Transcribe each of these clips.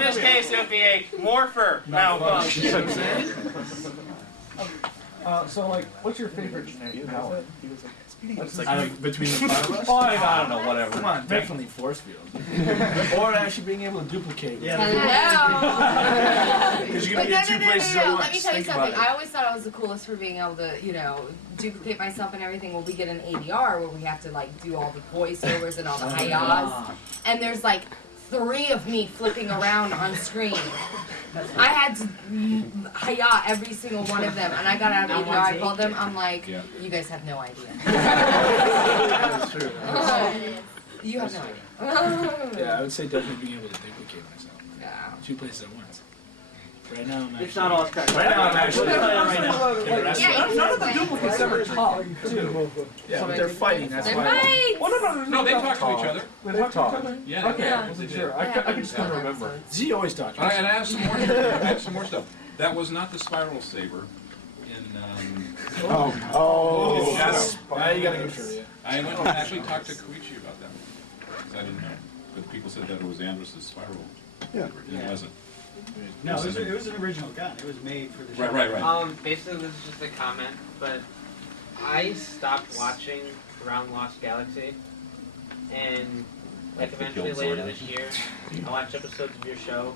this case, it would be a morpher malfunction. So, like, what's your favorite generic outfit? Between the five of us? Oh, I don't know, whatever. Come on, definitely force field. Or actually being able to duplicate. Yeah. Because you're going to get two places at once. Let me tell you something. I always thought I was the coolest for being able to, duplicate myself and everything. Well, we get an ADR where we have to, like, do all the voiceovers and all the hi-yas. And there's, like, 3 of me flipping around on screen. I had to hi-ya every single one of them, and I got out of ADR. I called them. I'm like, you guys have no idea. That's true. You have no idea. Yeah, I would say definitely being able to duplicate myself. Yeah. 2 places at once. Right now I'm actually... It's not all correct. Right now I'm actually... None of the duplicates ever talk, too. Yeah, but they're fighting, that's why... No, they talk to each other. They talk to each other? Yeah. Okay, I wasn't sure. I could just never remember. Z always talks. And I have some more. I have some more stuff. That was not the spiral saber in Oh, Shadow. Now you gotta go through it. I went and actually talked to Koichi about that because I didn't know, but people said that it was Andrus' spiral. Yeah. And it wasn't. No, it was an original gun. It was made for the show. Right. Basically, this is just a comment, but I stopped watching Around Lost Galaxy, and like eventually later this year, I watched episodes of your show.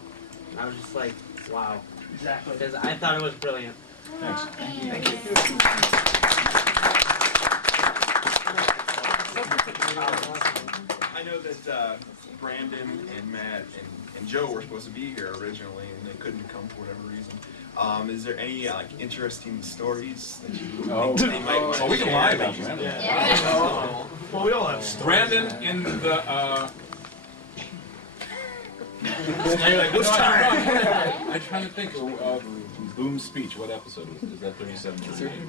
And I was just like, wow. Exactly. Because I thought it was brilliant. Thanks. Thank you. I know that Brandon and Matt and Joe were supposed to be here originally, and they couldn't come for whatever reason. Is there any interesting stories that you think they might want to we can share? lie about Brandon. Yeah. Well, we all have stories. Brandon in the. Now you're like, what's time? I'm trying to think. Boom's speech. What episode was it? Is that 37?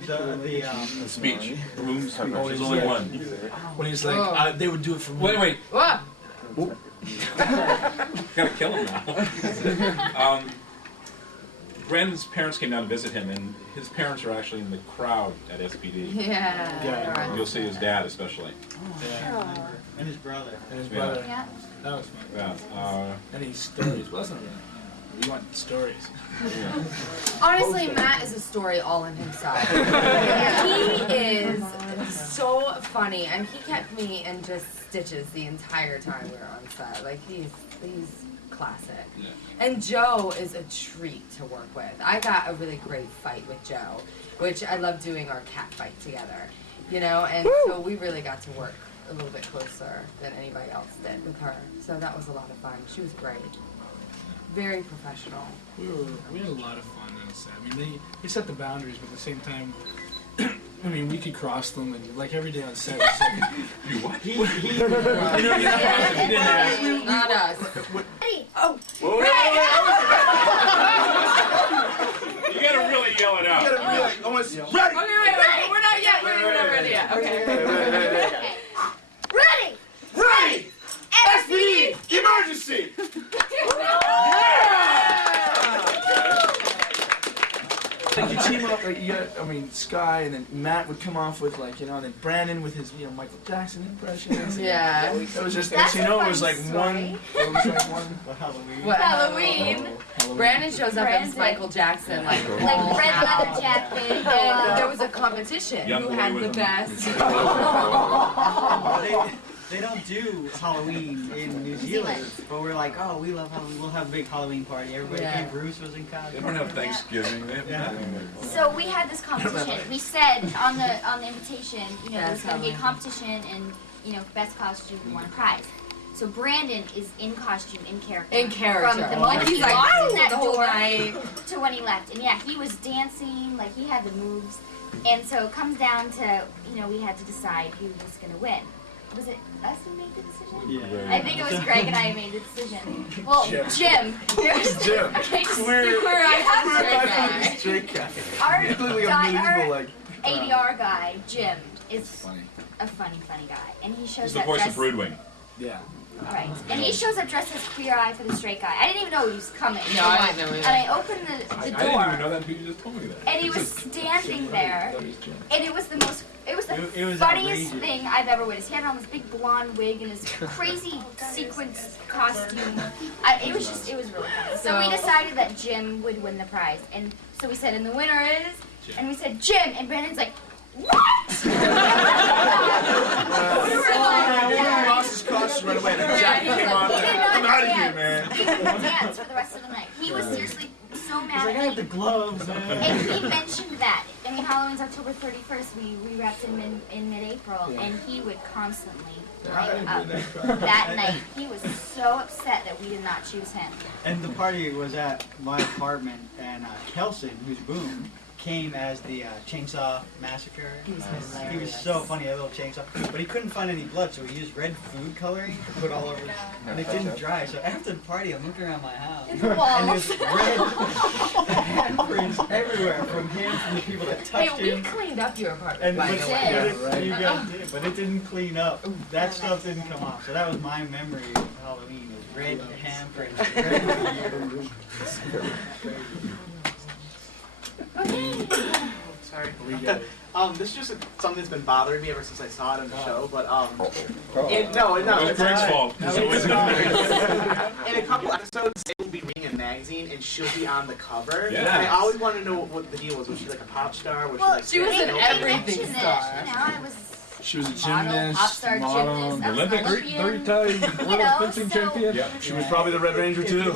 The Speech. Boom's speech. There's only one. When he's like, they would do it for me. Wait. What? Gotta kill him now. Brandon's parents came down to visit him, and his parents are actually in the crowd at SPD. Yeah. You'll see his dad especially. Yeah. And his brother. And his brother. Yeah. That was fun. Yeah. Any stories? Well, that's not really. We want stories. Honestly, Matt is a story all in himself. He is so funny, and he kept me in just stitches the entire time we were on set. Like, he's classic. Yeah. And Joe is a treat to work with. I got a really great fight with Joe, which I love doing our cat fight together, and so we really got to work a little bit closer than anybody else did with her. So that was a lot of fun. She was great. Very professional. We had a lot of fun on set. I mean, they set the boundaries, but at the same time, I mean, we could cross them, and like every day on set, was like, You what? He Not us. oh, You gotta really yell it out. almost Okay, wait. We're not yet. We're not ready yet. Okay. Ready! SPD! Emergency! Like you team up, like you got, Sky, and then Matt would come off with and then Brandon with his, Michael Jackson impressions. Yeah. It was just, That's it a was like funny one. Halloween. What? Halloween. Brandon shows up as Michael Jackson, like Red leather jacket. And there was a competition. Young Who boy had with the him. best? They don't do Halloween in New Zealand, but we're like, oh, we love Halloween. We'll have a big Halloween party. Everybody came. Bruce was in They costume. don't have Thanksgiving. They have nothing. So we had this competition. We said on the invitation, there's going to be a competition, and best costume won a prize. So Brandon is in costume, in character. In character. From the moment he walked in that the whole door night. to when he left. And yeah, he was dancing, like he had the moves. And so it comes down to, we had to decide who was going to win. Was it us who made the decision? Yeah. I think it was Greg and I who made the decision. Well, Jim. Jim. Okay, just Queer straight guy. Our ADR guy, Jim, is Funny. a funny guy. And he shows He's the up voice of dressed... Broodwing. Yeah. Right. And he shows up dressed as Queer Eye for the straight guy. I didn't even know he was coming. No, I didn't know either. And I opened the I didn't door. even know that until you just told me that. And he was standing there. And it was the It was funniest outrageous. thing I've ever witnessed. He had on this big blonde wig and this crazy sequins costume. It was really funny. So we decided that Jim would win the prize, and so we said, and the winner is, and we said Jim, and Brandon's like, what? We were like, lost his costume right away. The yeah, jacket he was came like, on. he did not I'm out of here, dance. man. He didn't dance for the rest of the night. He was seriously so He's mad like, I at have the me. gloves, man. And he mentioned that. I mean, Halloween's October 31st. We wrapped him in mid-April, and he would constantly light up that night. He was so upset that we did not choose him. And the party was at my apartment, and Kelson, who's Boom, came as the Chainsaw Massacre. He was so funny, a little chainsaw. But he couldn't find any blood, so he used red food coloring to put all over his, and it didn't dry. So after the party, I'm looking around my house, and there's red handprints everywhere from him, from the people that touched Hey, we him. cleaned up your apartment, And by but, the did. way. you guys did, but it didn't clean up. That stuff didn't come off. So that was my memory of Halloween, was red handprints. Sorry. This is just something that's been bothering me ever since I saw it on the show. But no, It was Greg's fault. It's always in a couple episodes, they will be reading a magazine and she'll be on the cover. Yeah. And I always wanted to know what the deal was. Was she like a pop star? Was Well, she like was an they everything mentioned star. it, you know, I was She was a model, gymnast, pop star, model, gymnast, I was an Olympic Olympian. three-time You know, fencing so- champion. Yeah. She was probably the Red Ranger too.